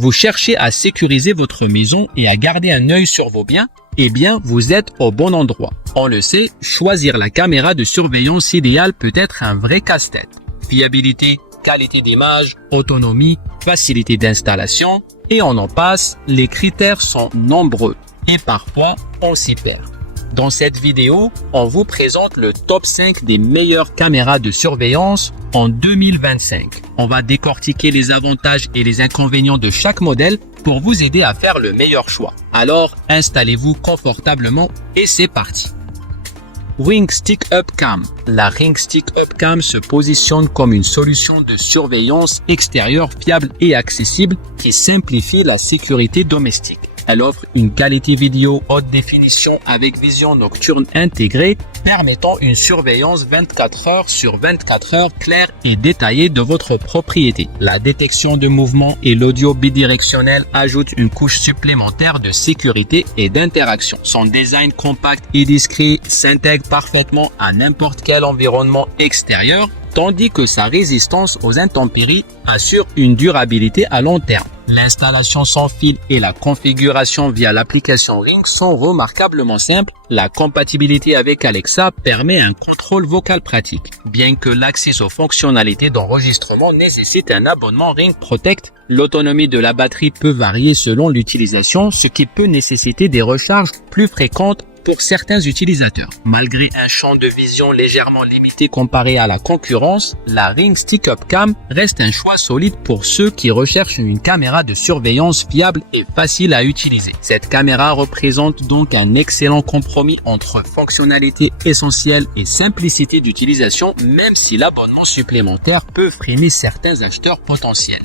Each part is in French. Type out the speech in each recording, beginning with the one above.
Vous cherchez à sécuriser votre maison et à garder un œil sur vos biens? Eh bien, vous êtes au bon endroit. On le sait, choisir la caméra de surveillance idéale peut être un vrai casse-tête. Fiabilité, qualité d'image, autonomie, facilité d'installation, et on en passe, les critères sont nombreux et parfois on s'y perd. Dans cette vidéo, on vous présente le top 5 des meilleures caméras de surveillance en 2025. On va décortiquer les avantages et les inconvénients de chaque modèle pour vous aider à faire le meilleur choix. Alors, installez-vous confortablement et c'est parti. Ring Stick Up Cam. La Ring Stick Up Cam se positionne comme une solution de surveillance extérieure fiable et accessible qui simplifie la sécurité domestique. Elle offre une qualité vidéo haute définition avec vision nocturne intégrée, permettant une surveillance 24 heures sur 24 heures claire et détaillée de votre propriété. La détection de mouvement et l'audio bidirectionnel ajoutent une couche supplémentaire de sécurité et d'interaction. Son design compact et discret s'intègre parfaitement à n'importe quel environnement extérieur, tandis que sa résistance aux intempéries assure une durabilité à long terme. L'installation sans fil et la configuration via l'application Ring sont remarquablement simples. La compatibilité avec Alexa permet un contrôle vocal pratique. Bien que l'accès aux fonctionnalités d'enregistrement nécessite un abonnement Ring Protect, l'autonomie de la batterie peut varier selon l'utilisation, ce qui peut nécessiter des recharges plus fréquentes pour certains utilisateurs. Malgré un champ de vision légèrement limité comparé à la concurrence, la Ring Stick Up Cam reste un choix solide pour ceux qui recherchent une caméra de surveillance fiable et facile à utiliser. Cette caméra représente donc un excellent compromis entre fonctionnalités essentielles et simplicité d'utilisation, même si l'abonnement supplémentaire peut freiner certains acheteurs potentiels.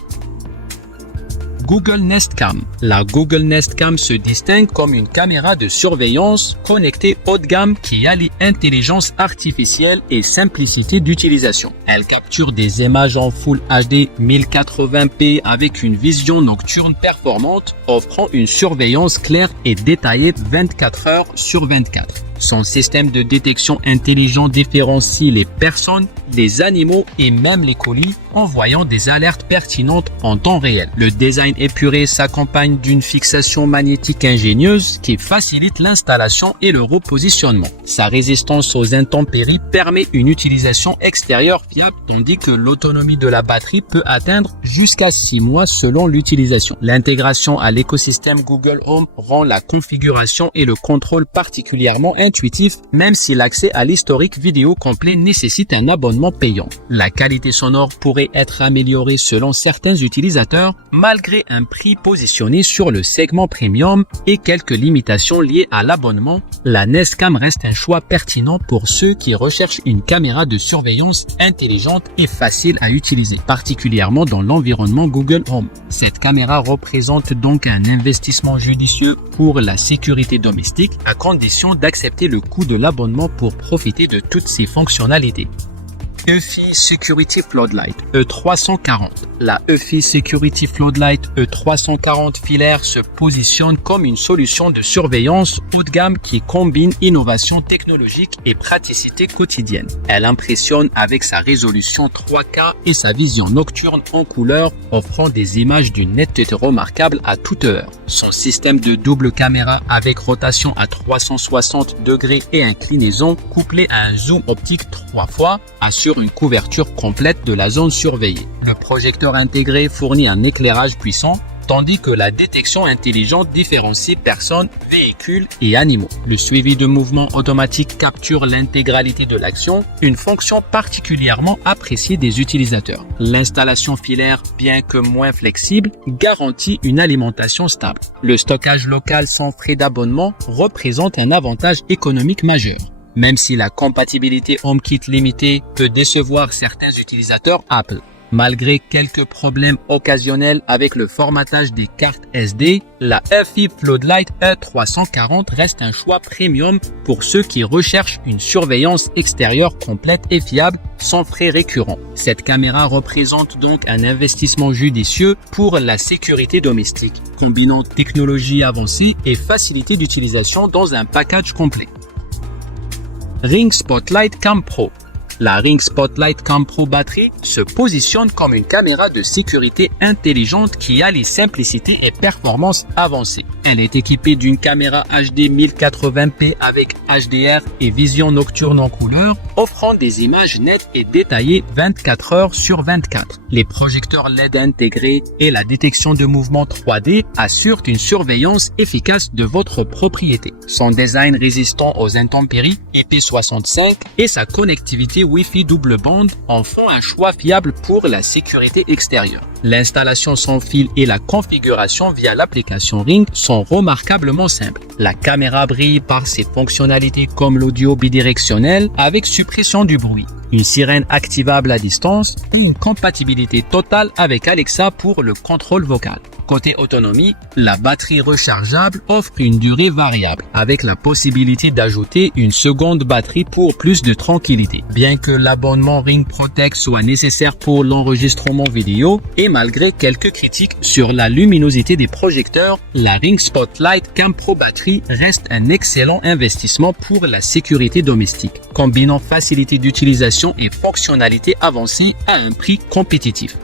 Google Nest Cam. La Google Nest Cam se distingue comme une caméra de surveillance connectée haut de gamme qui allie intelligence artificielle et simplicité d'utilisation. Elle capture des images en Full HD 1080p avec une vision nocturne performante, offrant une surveillance claire et détaillée 24 heures sur 24. Son système de détection intelligent différencie les personnes, les animaux et même les colis, envoyant des alertes pertinentes en temps réel. Le design épuré s'accompagne d'une fixation magnétique ingénieuse qui facilite l'installation et le repositionnement. Sa résistance aux intempéries permet une utilisation extérieure fiable, tandis que l'autonomie de la batterie peut atteindre jusqu'à 6 mois selon l'utilisation. L'intégration à l'écosystème Google Home rend la configuration et le contrôle particulièrement intuitif, même si l'accès à l'historique vidéo complet nécessite un abonnement payant. La qualité sonore pourrait être améliorée selon certains utilisateurs, malgré un prix positionné sur le segment premium et quelques limitations liées à l'abonnement. La Nest Cam reste un choix pertinent pour ceux qui recherchent une caméra de surveillance intelligente et facile à utiliser, particulièrement dans l'environnement Google Home. Cette caméra représente donc un investissement judicieux pour la sécurité domestique, à condition d'accepter le coût de l'abonnement pour profiter de toutes ses fonctionnalités. EFI Security Floodlight E340. La EFI Security Floodlight E340 filaire se positionne comme une solution de surveillance haut de gamme qui combine innovation technologique et praticité quotidienne. Elle impressionne avec sa résolution 3K et sa vision nocturne en couleur, offrant des images d'une netteté remarquable à toute heure. Son système de double caméra avec rotation à 360 degrés et inclinaison, couplé à un zoom optique 3 fois, assure une couverture complète de la zone surveillée. Le projecteur intégré fournit un éclairage puissant, tandis que la détection intelligente différencie personnes, véhicules et animaux. Le suivi de mouvement automatique capture l'intégralité de l'action, une fonction particulièrement appréciée des utilisateurs. L'installation filaire, bien que moins flexible, garantit une alimentation stable. Le stockage local sans frais d'abonnement représente un avantage économique majeur. Même si la compatibilité HomeKit limitée peut décevoir certains utilisateurs Apple. Malgré quelques problèmes occasionnels avec le formatage des cartes SD, la EFI Floodlight E340 reste un choix premium pour ceux qui recherchent une surveillance extérieure complète et fiable sans frais récurrents. Cette caméra représente donc un investissement judicieux pour la sécurité domestique, combinant technologie avancée et facilité d'utilisation dans un package complet. Ring Spotlight Cam Pro. La Ring Spotlight Cam Pro Battery se positionne comme une caméra de sécurité intelligente qui allie simplicité et performance avancée. Elle est équipée d'une caméra HD 1080p avec HDR et vision nocturne en couleur, offrant des images nettes et détaillées 24 heures sur 24. Les projecteurs LED intégrés et la détection de mouvements 3D assurent une surveillance efficace de votre propriété. Son design résistant aux intempéries IP65 et sa connectivité Wi-Fi double bande en font un choix fiable pour la sécurité extérieure. L'installation sans fil et la configuration via l'application Ring sont remarquablement simples. La caméra brille par ses fonctionnalités comme l'audio bidirectionnel avec suppression du bruit, une sirène activable à distance et une compatibilité totale avec Alexa pour le contrôle vocal. Côté autonomie, la batterie rechargeable offre une durée variable avec la possibilité d'ajouter une seconde batterie pour plus de tranquillité. Bien que l'abonnement Ring Protect soit nécessaire pour l'enregistrement vidéo et malgré quelques critiques sur la luminosité des projecteurs, la Ring Spotlight Cam Pro Battery reste un excellent investissement pour la sécurité domestique, combinant facilité d'utilisation et fonctionnalités avancées à un prix compétitif.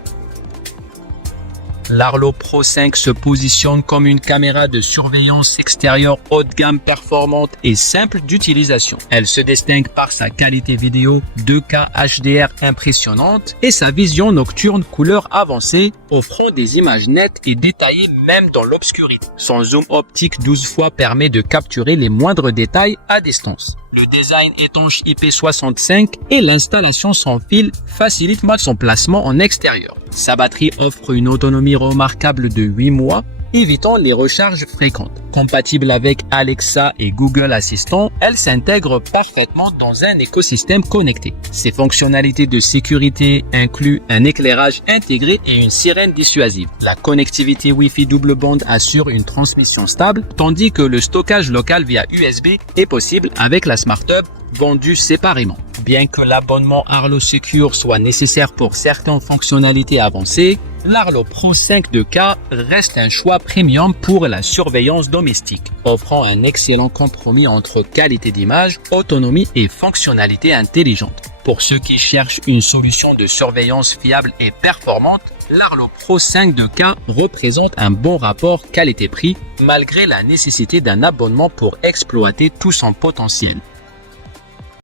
L'Arlo Pro 5 se positionne comme une caméra de surveillance extérieure haut de gamme performante et simple d'utilisation. Elle se distingue par sa qualité vidéo 2K HDR impressionnante et sa vision nocturne couleur avancée, offrant des images nettes et détaillées même dans l'obscurité. Son zoom optique 12 fois permet de capturer les moindres détails à distance. Le design étanche IP65 et l'installation sans fil facilitent son placement en extérieur. Sa batterie offre une autonomie remarquable de 8 mois, évitant les recharges fréquentes. Compatible avec Alexa et Google Assistant, elle s'intègre parfaitement dans un écosystème connecté. Ses fonctionnalités de sécurité incluent un éclairage intégré et une sirène dissuasive. La connectivité Wi-Fi double bande assure une transmission stable, tandis que le stockage local via USB est possible avec la Smart Hub vendue séparément. Bien que l'abonnement Arlo Secure soit nécessaire pour certaines fonctionnalités avancées, l'Arlo Pro 5 2K reste un choix premium pour la surveillance domestique, offrant un excellent compromis entre qualité d'image, autonomie et fonctionnalité intelligente. Pour ceux qui cherchent une solution de surveillance fiable et performante, l'Arlo Pro 5 2K représente un bon rapport qualité-prix malgré la nécessité d'un abonnement pour exploiter tout son potentiel.